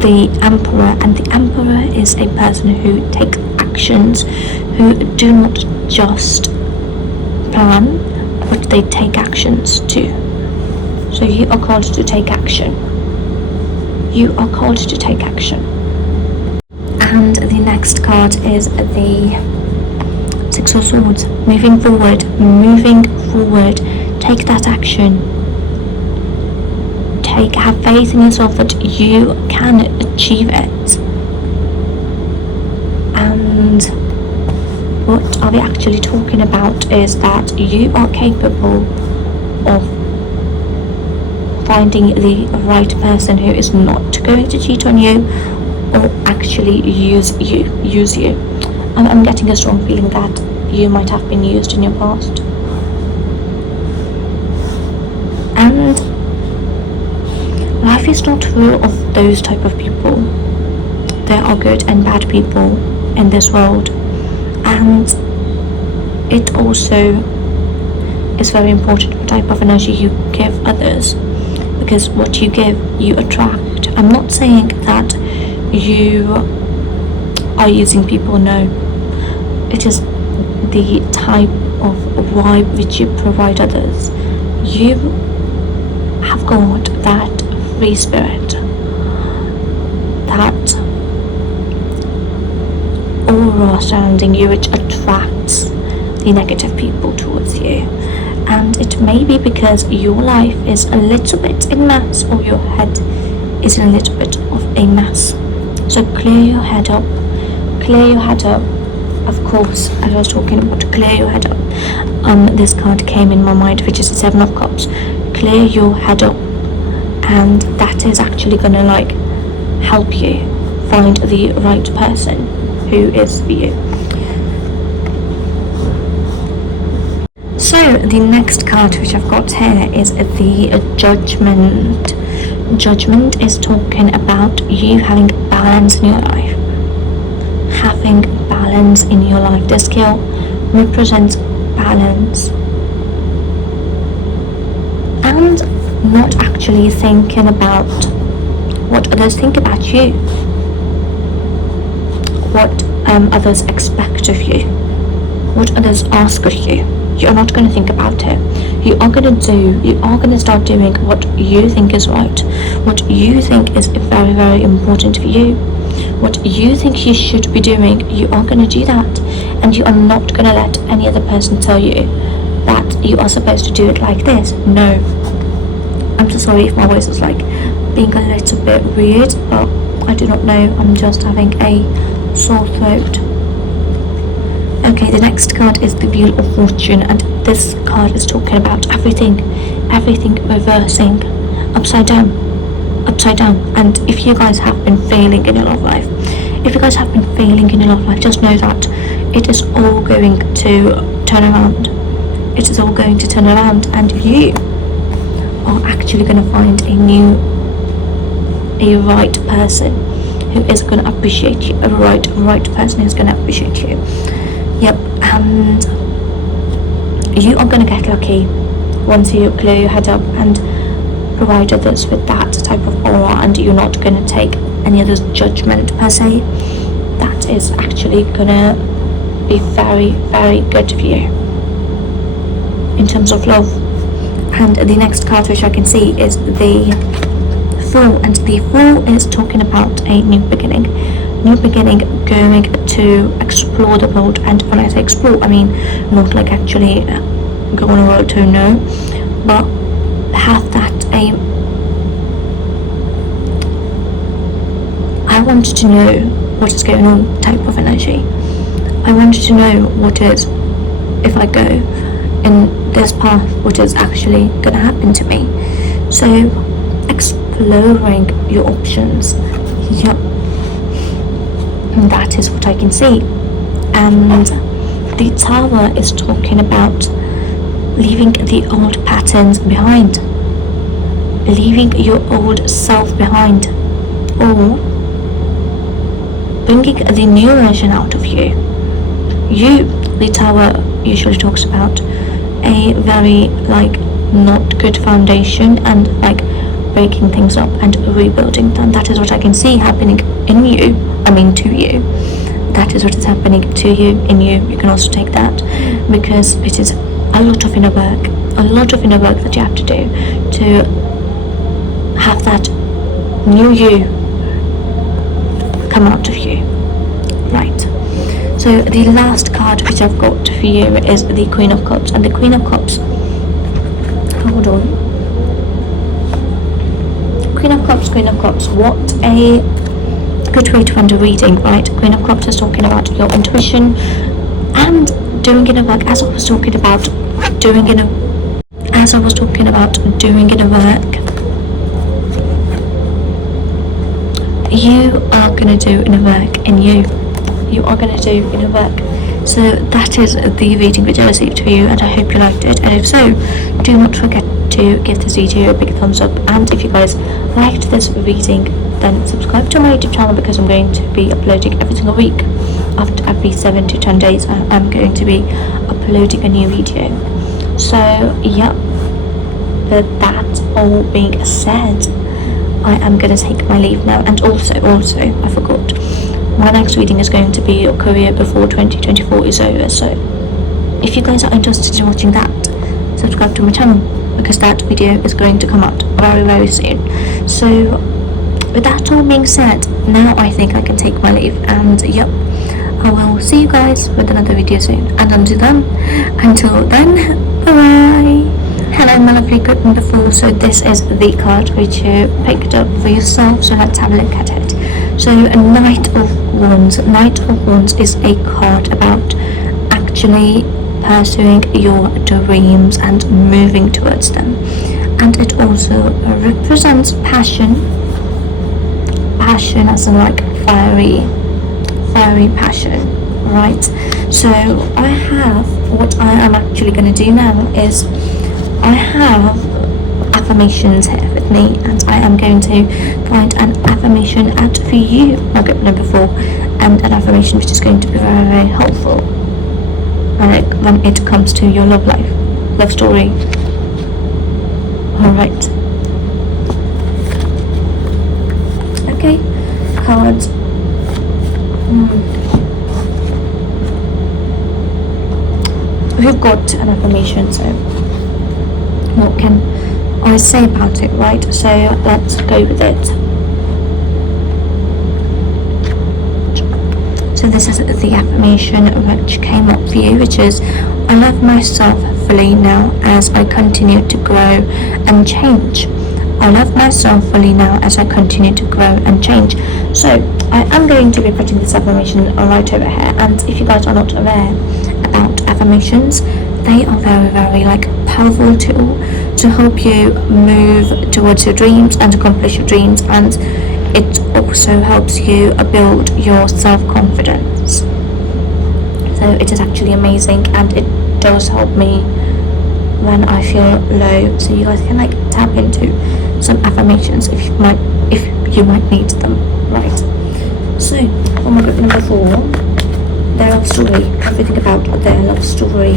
the Emperor, and the Emperor is a person who takes actions, who do not just plan, but they take actions too. So you are called to take action. And the next card is the 6 of Swords. Moving forward, take that action. Have faith in yourself that you can achieve it. And what are we actually talking about is that you are capable of finding the right person who is not going to cheat on you or actually use you. I'm getting a strong feeling that you might have been used in your past. And life is not full of those type of people. There are good and bad people in this world, and it also is very important what type of energy you give others, because what you give, you attract. I'm not saying that you are using people, no. It is the type of vibe which you provide others. You have got that free spirit, that aura surrounding you which attracts the negative people towards you. And it may be because your life is a little bit in mess, or your head is in a little bit of a mess. So clear your head up. Of course, as I was talking about clear your head up, this card came in my mind, which is the 7 of Cups. Clear your head up, and that is actually gonna help you find the right person. who is for you. So the next card which I've got here is the Judgment. Judgment is talking about you having balance in your life. Having balance in your life. This scale represents balance. And not actually thinking about what others think about you. What others expect of you. What others ask of you. You're not going to think about it. You are going to start doing what you think is right. What you think is very, very important for you. What you think you should be doing, you are going to do that. And you are not going to let any other person tell you that you are supposed to do it like this. No. I'm so sorry if my voice is like being a little bit weird, but I do not know. I'm just having a sore throat. Okay, the next card is the Wheel of Fortune, and this card is talking about everything reversing, upside down. And if you guys have been failing in your love life, just know that it is all going to turn around. It is all going to turn around, and you are actually going to find a right person who is going to appreciate you. A right person who's going to appreciate you. Yep, and you are going to get lucky once you clear your head up and provide others with that type of aura, and you're not going to take any other's judgment per se. That is actually going to be very, very good for you in terms of love. And the next card which I can see is the Fool, and the Fool is talking about a new beginning, going to explore the world. And when I say explore, I mean not like actually go on a world tour, no, but have that I want to know what is going on type of energy. I want to know what is, if I go in this path, what is actually going to happen to me. So exploring your options. Yep. And that is what I can see. And the Tower is talking about leaving the old patterns behind, leaving your old self behind, or bringing the new version out of you. The Tower usually talks about a very not good foundation, and breaking things up and rebuilding them. That is what I can see happening in you. To you. That is what is happening to you, in you. You can also take that, because it is a lot of inner work that you have to do to have that new you come out of you. Right. So the last card which I've got for you is the Queen of Cups, and the Queen of Cups, hold on. Queen of Cups, what a good way to end a reading, right? Queen of Cups is talking about your intuition and doing inner work, as I was talking about doing inner work. You are going to do inner work in you. You are going to do inner work. So that is the reading which I received for you, and I hope you liked it. And if so, do not forget to give this video a big thumbs up. And if you guys liked this reading, then subscribe to my YouTube channel, because I'm going to be uploading every single week. After every 7 to 10 days, I'm going to be uploading a new video. So yeah, with that all being said, I am going to take my leave now. And also I forgot, my next reading is going to be your career before 2024 is over. So if you guys are interested in watching that, subscribe to my channel, because that video is going to come out very, very soon. So with that all being said, now I think I can take my leave, and yep, I will see you guys with another video soon. And until then, bye bye. Hello my lovely good number 4. So this is the card which you picked up for yourself, so let's have a look at it. So a Knight of Wands. Knight of Wands is a card about actually pursuing your dreams and moving towards them. And it also represents passion as in very passionate, right? So what I am actually going to do now is I have affirmations here with me, and I am going to find an affirmation out for you, nugget number 4, and an affirmation which is going to be very, very helpful when it comes to your love life, love story. Alright. Okay, cards. We've got an affirmation, so what can I say about it, right? So let's go with it. So this is the affirmation which came up for you, which is, I love myself fully now as I continue to grow and change. I love myself fully now as I continue to grow and change. So I am going to be putting this affirmation right over here, and if you guys are not aware about affirmations, they are very, very powerful tool to help you move towards your dreams and accomplish your dreams, and it also helps you build your self-confidence. So it is actually amazing, and it does help me when I feel low. So you guys can tap into some affirmations if you might need them, right? So for my group number 4, their love story, everything about their love story.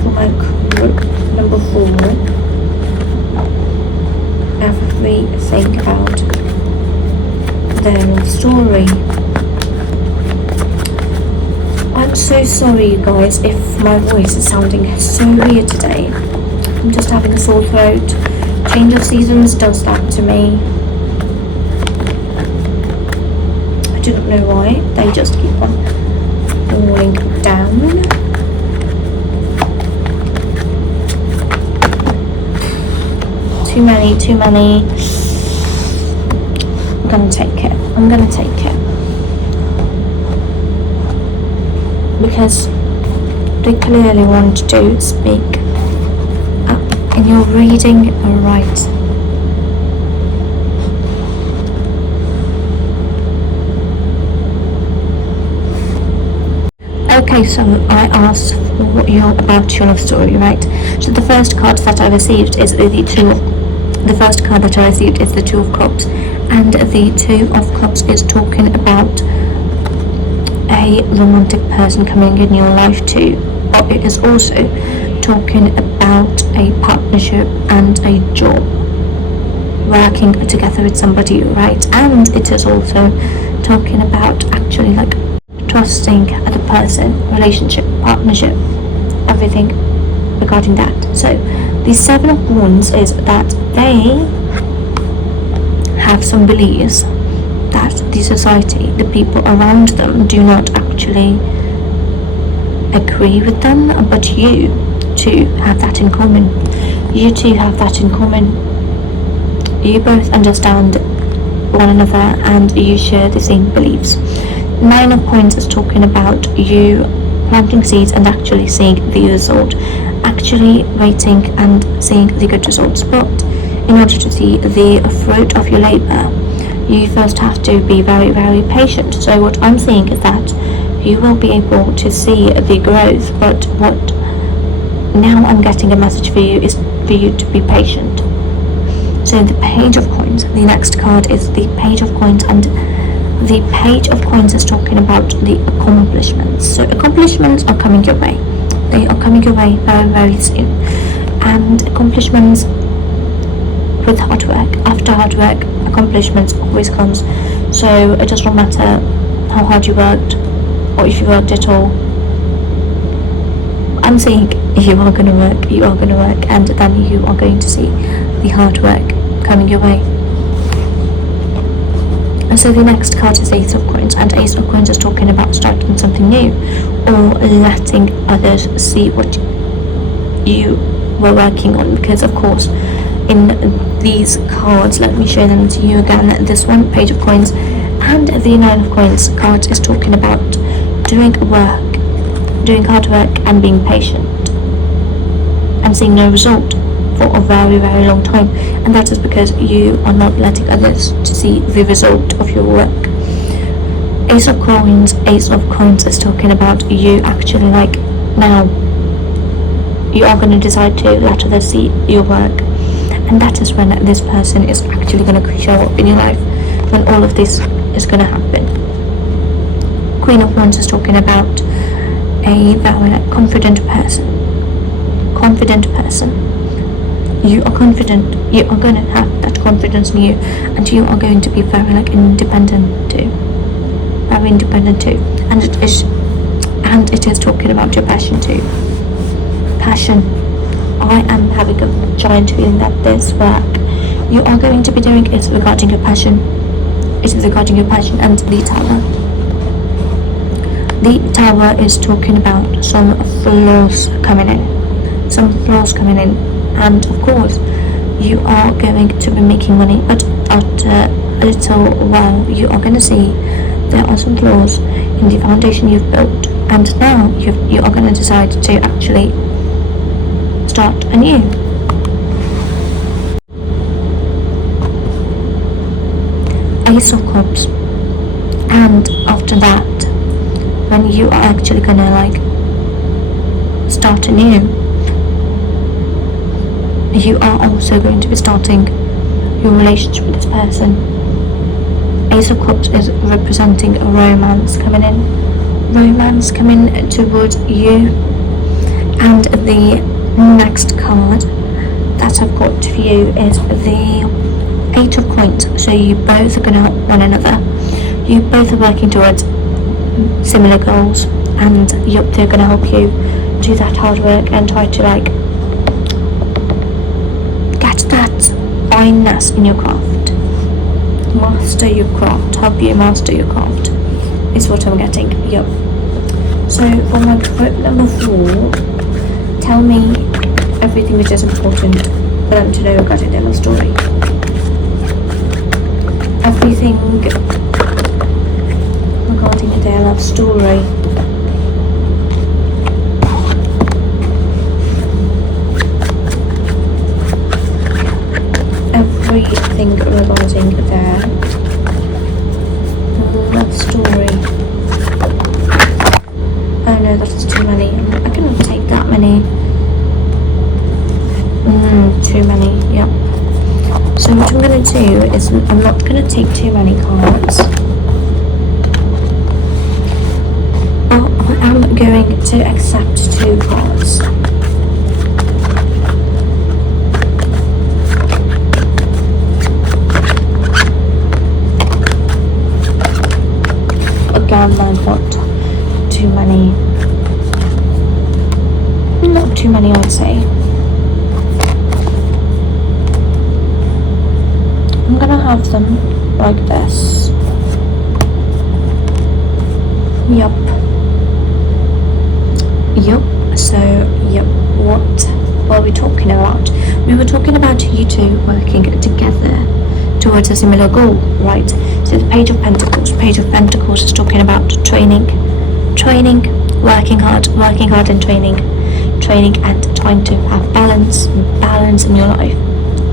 For my group number 4, everything about their love story. I'm so sorry, you guys, if my voice is sounding so weird today. I'm just having a sore throat. Change of seasons does that to me. I do not know why. They just keep on falling down. Too many. I'm gonna take it. Because they clearly want to speak up in your reading, right? Okay, so I asked for about your love story, right? So the first card that I received is the first card that I received is the 2 of Cups, and the 2 of Cups is talking about a romantic person coming in your life too, but it is also talking about a partnership and a job, working together with somebody, right? And it is also talking about actually trusting the person, relationship, partnership, everything regarding that. So the 7 of Wands is that they have some beliefs that the society, the people around them, do not actually agree with them, but you two have that in common. You two have that in common. You both understand one another and you share the same beliefs. 9 of Coins is talking about you planting seeds and actually seeing the result, actually waiting and seeing the good results. But in order to see the fruit of your labor, you first have to be very, very patient. So what I'm seeing is that you will be able to see the growth, but what now I'm getting a message for you is for you to be patient. So the Page of Coins, the next card is the Page of Coins, and the Page of Coins is talking about the accomplishments. So accomplishments are coming your way. They are coming your way very, very soon. And accomplishments with hard work, after hard work, accomplishments always comes. So it does not matter how hard you worked or if you worked at all. I'm saying you are going to work, and then you are going to see the hard work coming your way. And so the next card is Ace of Coins, and Ace of Coins is talking about starting something new or letting others see what you were working on, because of course in these cards, let me show them to you again. This one, Page of Coins, and the 9 of Coins card is talking about doing hard work and being patient and seeing no result for a very, very long time, and that is because you are not letting others to see the result of your work. Ace of Coins is talking about you actually like now you are going to decide to let others see your work, and that is when this person is actually going to show up in your life, when all of this is going to happen. Queen of Wands is talking about a very confident person. You are confident, you are going to have that confidence in you, and you are going to be very like independent too, and it is talking about your passion too. I am having a giant feeling that this work you are going to be doing is regarding your passion. It is regarding your passion. And the Tower is talking about some flaws coming in, and of course you are going to be making money, but after a little while you are going to see there are some flaws in the foundation you've built, and now you are going to decide to actually start anew. Ace of Cups, and after that, when you are actually gonna like start anew, you are also going to be starting your relationship with this person. Ace of Cups is representing a romance coming towards you, and the next card that I've got for you is the Eight of Coins. So you both are going to help one another. You both are working towards similar goals, and they're going to help you do that hard work and try to like get that fineness in your craft. Master your craft. Help you master your craft is what I'm getting. Yep. So for my quote number 4, tell me everything which is important for them to know regarding their love story. Everything regarding their love story. Everything regarding their love story. Oh no, that's too many. I cannot take that many. Too many, yep. So what I'm going to do is I'm not going to take too many cards. I am going to accept 2 cards. Again, I've got too many. Not too many, I'd say. I'm gonna have them like this. Yup. So, what were we talking about? We were talking about you two working together towards a similar goal, right? So the Page of Pentacles. Page of Pentacles is talking about training, working hard and training, and trying to have balance in your life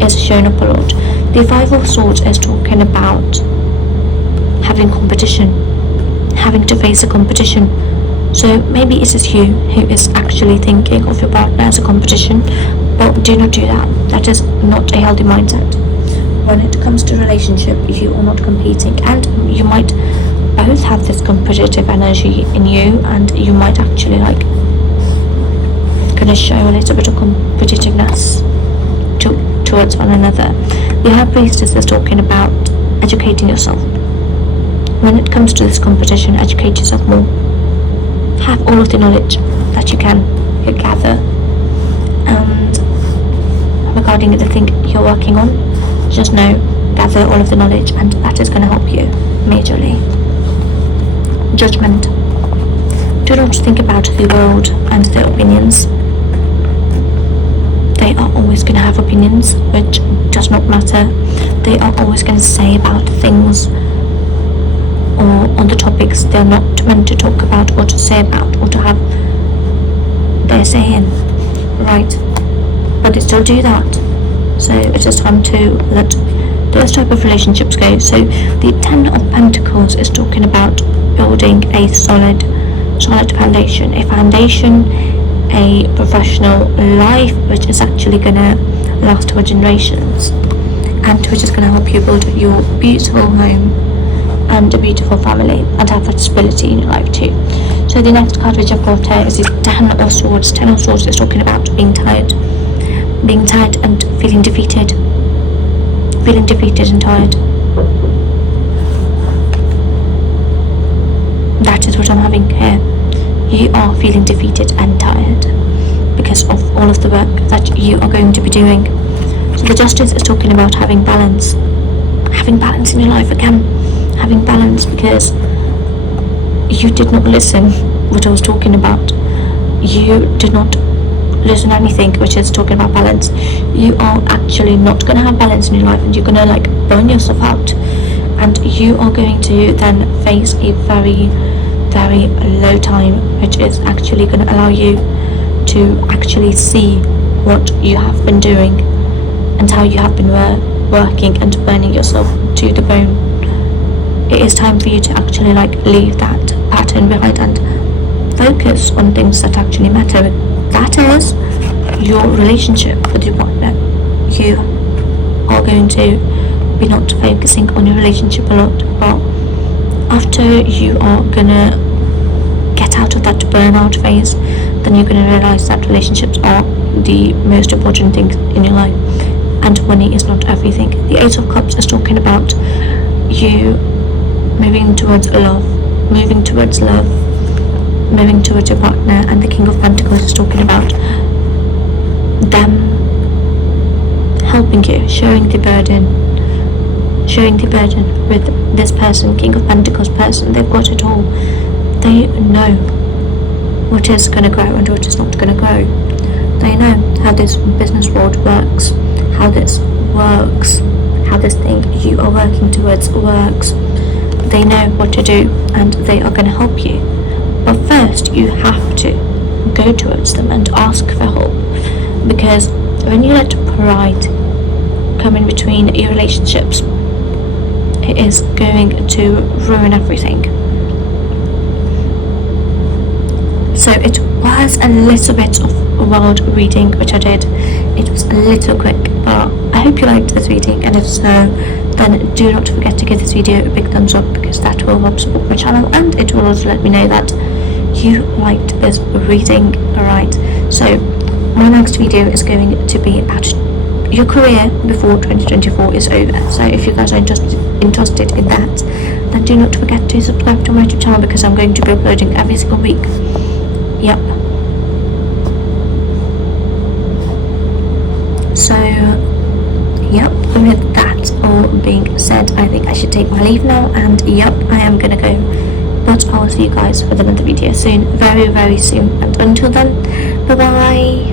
is showing up a lot. The Five of Swords is talking about having competition, having to face a competition. So maybe it is you who is actually thinking of your partner as a competition, but do not do that. That is not a healthy mindset. When it comes to relationship, you are not competing, and you might both have this competitive energy in you, and you might actually like gonna show a little bit of competitiveness towards one another. The High Priestess is talking about educating yourself. When it comes to this competition, educate yourself more. Have all of the knowledge that you can gather, and regarding the thing you're working on, just know, gather all of the knowledge, and that is going to help you majorly. Judgment. Do not think about the world and their opinions. They are always going to have opinions, which does not matter. They are always going to say about things or on the topics they're not meant to talk about or to say about or to have their say in, right? But they still do that. So it is time to let those type of relationships go. So the Ten of Pentacles is talking about building a solid foundation, a professional life which is actually gonna last for generations, and which is gonna help you build your beautiful home and a beautiful family and have that stability in your life too. So the next card which I've got here is the Ten of Swords. Ten of Swords is talking about being tired and feeling defeated and tired. That is what I'm having here. You are feeling defeated and tired because of all of the work that you are going to be doing. So the Justice is talking about having balance in your life again, having balance, because you did not listen what I was talking about. You did not listen to anything which is talking about balance. You are actually not going to have balance in your life, and you're going to like burn yourself out, and you are going to then face a very, very low time, which is actually going to allow you to actually see what you have been doing and how you have been working and burning yourself to the bone. It is time for you to actually like leave that pattern behind and focus on things that actually matter. That is your relationship with your partner. You are going to be not focusing on your relationship a lot, but after you are gonna get out of that burnout phase, then you're gonna realize that relationships are the most important thing in your life, and money is not everything. The Ace of Cups is talking about you moving towards your partner, and the King of Pentacles is talking about them helping you, sharing the burden with this person, King of Pentacles person. They've got it all. They know what is going to grow and what is not going to grow. They know how this business world works, how this thing you are working towards works. They know what to do, and they are going to help you. But first, you have to go towards them and ask for help, because when you let pride come in between your relationships, it is going to ruin everything. So it was a little bit of world reading which I did. It was a little quick, but I hope you liked this reading, and if so, then do not forget to give this video a big thumbs up, because that will help support my channel, and it will also let me know that you liked this reading. Alright, so my next video is going to be about your career before 2024 is over. So if you guys are interested in that, then do not forget to subscribe to my YouTube channel, because I'm going to be uploading every single week. Yep. So yep, with that all being said, I think I should take my leave now, and yep, I am gonna go. But I'll see you guys with another video soon, very, very soon, and until then, bye bye.